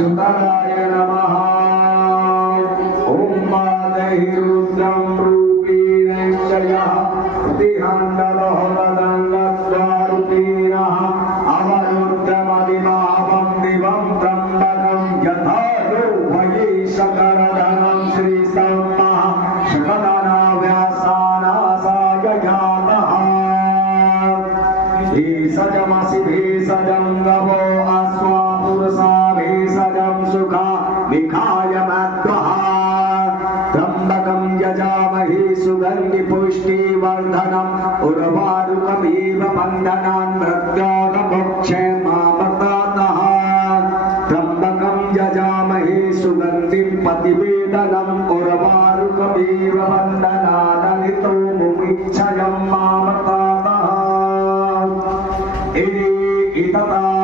अच्युताय नमः। ओम मादेहि रुद्रं रूपीणं जयः प्रतिहंडलोहदंगस्वारूपिणः अवरुद्रमदिमावं दिवं त्र्यम्बकं यथा रोहये सकलधनं श्रीसम्मः शकलनाव्यासानासाय जातः। भेषजमसि भेषजं गवो अस्वा पुरुषा भेषजं सुखा विखाय मध्वः त्र्यम्बकं यजामहे सुगन्धि पुष्टिवर्धनम् उर्वारुकमिव बन्धनान् मृत्योर्मोक्षेमामृतातः। त्र्यम्बकं यजामहे सुगन्धिं प्रतिवेदनम् उर्वारुकमिव बन्धनान् अनितो मुमुक्षयं मामृतातः। इतता